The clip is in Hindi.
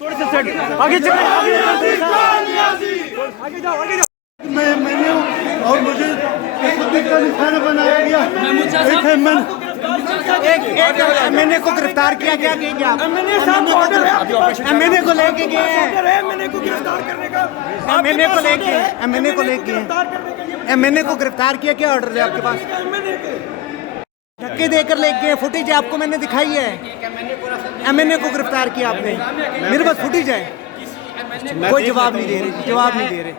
थोड़े से सेट आगे चले आगे जाओ मैंने और मुझे का निशाना बनाया गया। एक एमएनए को गिरफ्तार किया गया कि क्या एमएनए को लेके गए हैं, एमएनए को गिरफ्तार करने का एमएनए को गिरफ्तार किया। क्या ऑर्डर है आपके पास? धक्के देकर ले गए। फुटेज आपको मैंने दिखाई है। एमएनए को गिरफ्तार किया आपने। मेरे पास फुटेज है। कोई जवाब नहीं दे रहे, जवाब नहीं दे रहे।